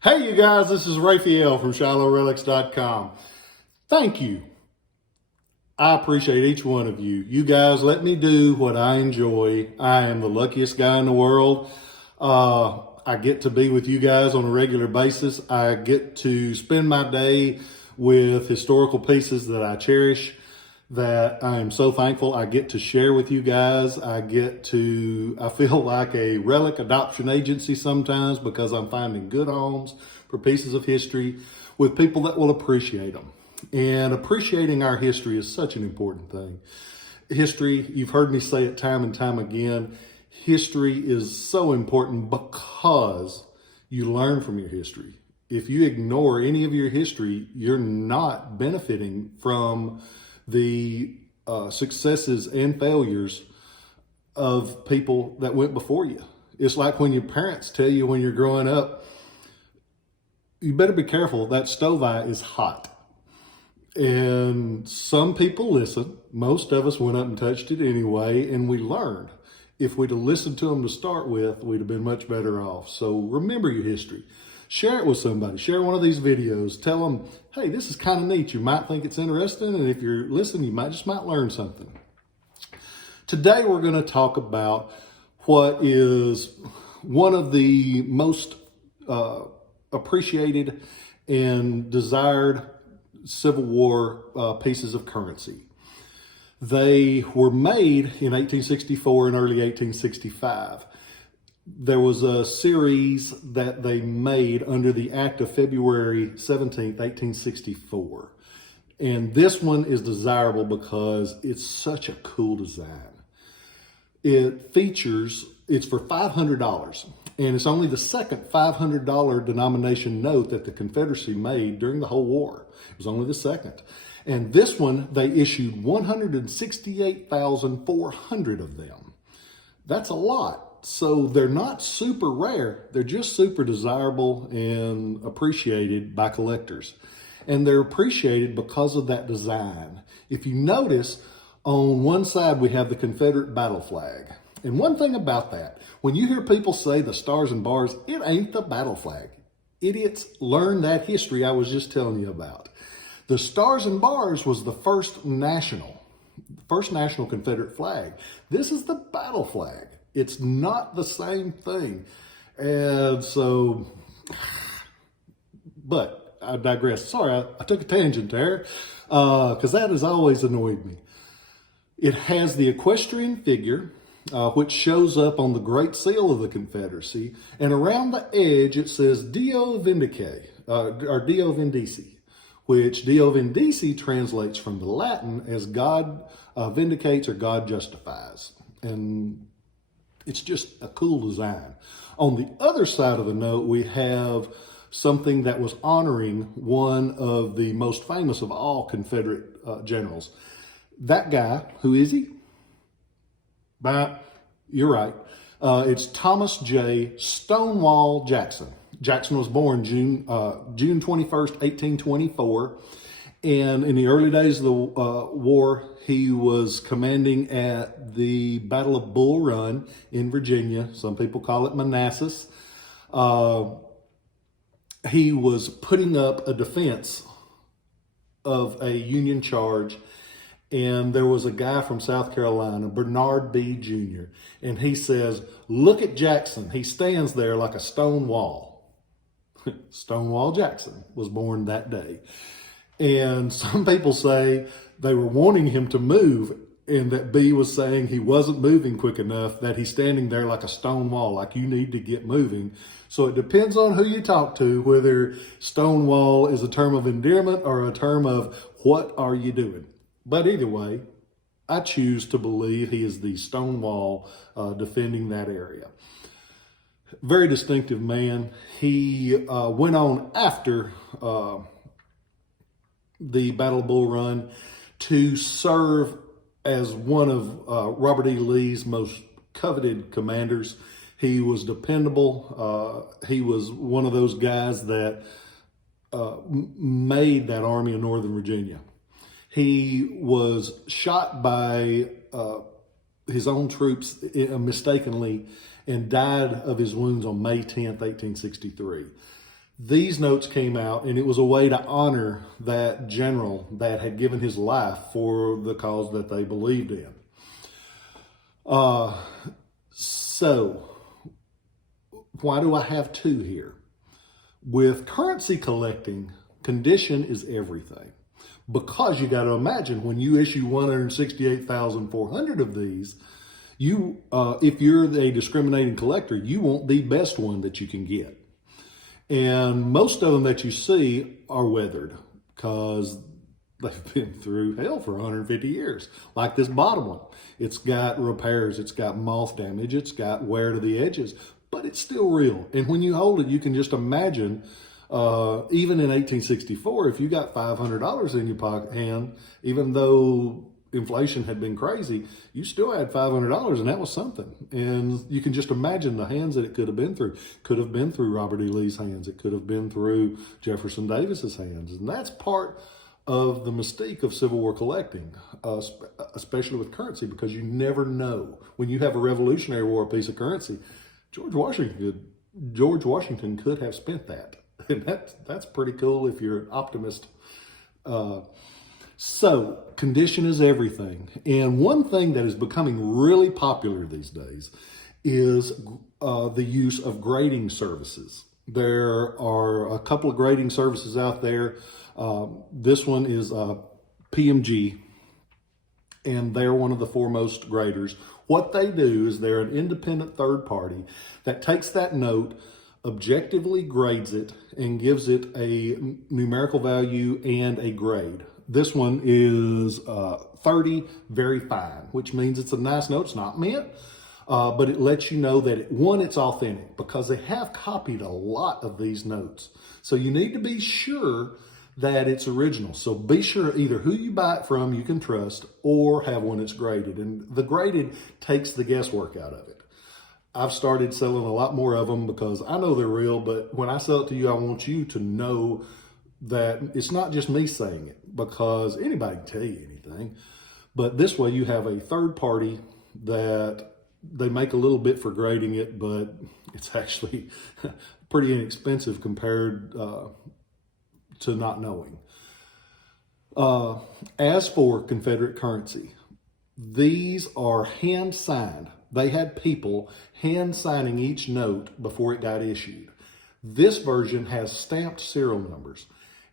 Hey, you guys, this is Rafael from ShilohRelics.com. Thank you. I appreciate each one of you. You guys let me do what I enjoy. I am the luckiest guy in the world. I get to be with you guys on a regular basis. I get to spend my day with historical pieces that I cherish, that I am so thankful I get to share with you guys. I feel like a relic adoption agency sometimes because I'm finding good homes for pieces of history with people that will appreciate them. And appreciating our history is such an important thing. History, you've heard me say it time and time again, history is so important because you learn from your history. If you ignore any of your history, you're not benefiting from the successes and failures of people that went before you. It's like when your parents tell you when you're growing up, you better be careful, that stove eye is hot. And some people listen. Most of us went up and touched it anyway, and we learned. If we'd have listened to them to start with, we'd have been much better off. So remember your history. Share it with somebody. Share one of these videos. Tell them, hey, this is kind of neat. You might think it's interesting, and if you're listening, you might learn something. Today, we're going to talk about what is one of the most appreciated and desired Civil War pieces of currency. They were made in 1864 and early 1865. There was a series that they made under the Act of February 17th, 1864. And this one is desirable because it's such a cool design. It's for $500, and it's only the second $500 denomination note that the Confederacy made during the whole war. It was only the second. And this one, they issued 168,400 of them. That's a lot. So they're not super rare. They're just super desirable and appreciated by collectors. And they're appreciated because of that design. If you notice, on one side we have the Confederate battle flag. And one thing about that, when you hear people say the stars and bars, it ain't the battle flag. Idiots, learn that history I was just telling you about. The stars and bars was the first national Confederate flag. This is the battle flag. It's not the same thing. And so, but I digress. Sorry, I took a tangent there because that has always annoyed me. It has the equestrian figure, which shows up on the Great Seal of the Confederacy. And around the edge, it says Dio Vindice, or Dio Vindici, which Dio Vindici translates from the Latin as God vindicates or God justifies. And it's just a cool design. On the other side of the note, we have something that was honoring one of the most famous of all Confederate generals. That guy, who is he? You're right. It's Thomas J. Stonewall Jackson. Jackson was born June 21st, 1824. And in the early days of the war, he was commanding at the Battle of Bull Run in Virginia. Some people call it Manassas. He was putting up a defense of a Union charge. And there was a guy from South Carolina, Bernard B. Jr., and he says, look at Jackson. He stands there like a stone wall. Stonewall Jackson was born that day. And some people say they were wanting him to move, and that B was saying he wasn't moving quick enough, that he's standing there like a stone wall, like you need to get moving. So it depends on who you talk to, whether Stonewall is a term of endearment or a term of what are you doing. But either way, I choose to believe he is the Stonewall defending that area. Very distinctive man. He went on after the Battle of Bull Run to serve as one of Robert E. Lee's most coveted commanders. He was dependable. He was one of those guys that made that Army of Northern Virginia. He was shot by his own troops mistakenly and died of his wounds on May 10th, 1863. These notes came out, and it was a way to honor that general that had given his life for the cause that they believed in. So, why do I have two here? With currency collecting, condition is everything. Because you got to imagine, when you issue 168,400 of these, if you're a discriminating collector, you want the best one that you can get. And most of them that you see are weathered because they've been through hell for 150 years. Like this bottom one. It's got repairs, it's got moth damage, it's got wear to the edges, but it's still real. And when you hold it, you can just imagine, even in 1864, if you got $500 in your hand, even though inflation had been crazy, you still had $500, and that was something. And you can just imagine the hands that it could have been through. Could have been through Robert E. Lee's hands. It could have been through Jefferson Davis's hands. And that's part of the mystique of Civil War collecting, especially with currency, because you never know. When you have a Revolutionary War piece of currency, George Washington could have spent that. And that's pretty cool if you're an optimist. So, condition is everything. And one thing that is becoming really popular these days is the use of grading services. There are a couple of grading services out there. This one is PMG, and they're one of the foremost graders. What they do is they're an independent third party that takes that note, objectively grades it, and gives it a numerical value and a grade. This one is 30, very fine, which means it's a nice note. It's not mint, but it lets you know that, one, it's authentic, because they have copied a lot of these notes. So you need to be sure that it's original. So be sure either who you buy it from you can trust, or have one that's graded. And the graded takes the guesswork out of it. I've started selling a lot more of them because I know they're real, but when I sell it to you, I want you to know that it's not just me saying it, because anybody can tell you anything. But this way you have a third party that they make a little bit for grading it, but it's actually pretty inexpensive compared to not knowing. As for Confederate currency, these are hand signed. They had people hand signing each note before it got issued. This version has stamped serial numbers,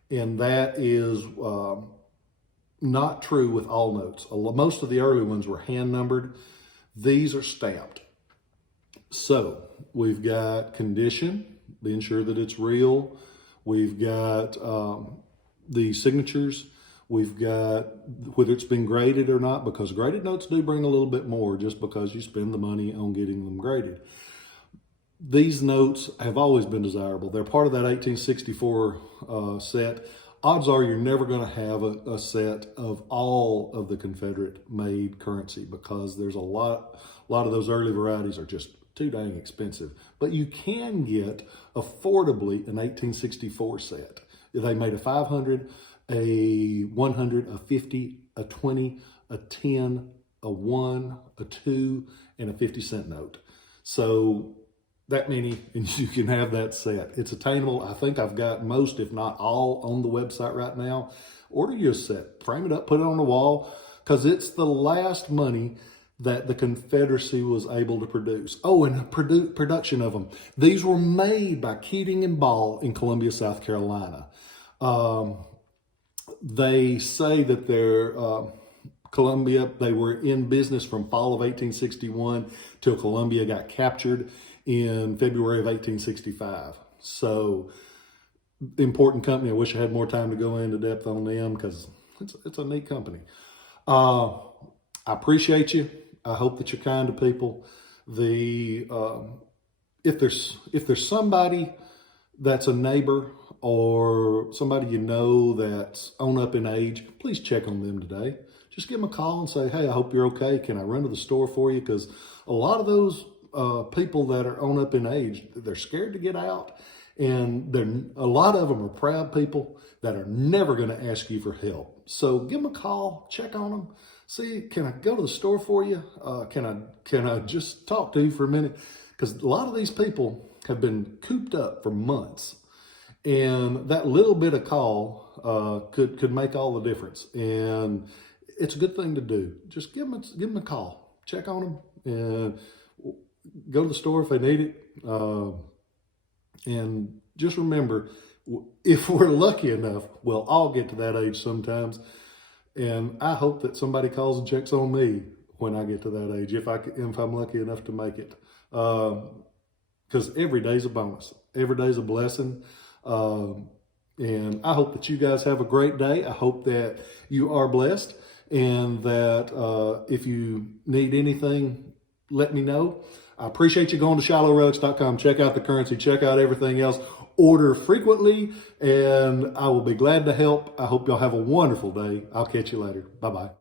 and that is not true with all notes. Most of the early ones were hand numbered. These are stamped. So we've got condition, being sure that it's real. We've got the signatures. We've got whether it's been graded or not, because graded notes do bring a little bit more just because you spend the money on getting them graded. These notes have always been desirable. They're part of that 1864 set. Odds are you're never going to have a set of all of the Confederate made currency, because there's a lot of those early varieties are just too dang expensive. But you can get affordably an 1864 set. They made a 500, a 100, a 50, a 20, a 10, a 1, a 2, and a 50-cent note. So that many, and you can have that set. It's attainable. I think I've got most, if not all, on the website right now. Order you a set, frame it up, put it on the wall, because it's the last money that the Confederacy was able to produce. Oh, and production of them. These were made by Keating and Ball in Columbia, South Carolina. They say that they're Columbia, they were in business from fall of 1861 till Columbia got captured in February of 1865. So, important company. I wish I had more time to go into depth on them, because it's a neat company. I appreciate you. I hope that you're kind to people. If there's somebody that's a neighbor or somebody you know that's on up in age, please check on them today. Just give them a call and say, hey, I hope you're okay. Can I run to the store for you? Because a lot of those people that are on up in age, they're scared to get out. And a lot of them are proud people that are never going to ask you for help. So give them a call, check on them. See, can I go to the store for you? Can I just talk to you for a minute? Because a lot of these people have been cooped up for months. And that little bit of call could make all the difference. And it's a good thing to do. Just give them a call, check on them, and go to the store if they need it. And just remember, if we're lucky enough, we'll all get to that age sometimes. And I hope that somebody calls and checks on me when I get to that age, if I'm lucky enough to make it. Because every day's a bonus. Every day's a blessing. And I hope that you guys have a great day. I hope that you are blessed, and that if you need anything, let me know. I appreciate you going to ShilohRelics.com. Check out the currency, check out everything else. Order frequently, and I will be glad to help. I hope y'all have a wonderful day. I'll catch you later. Bye-bye.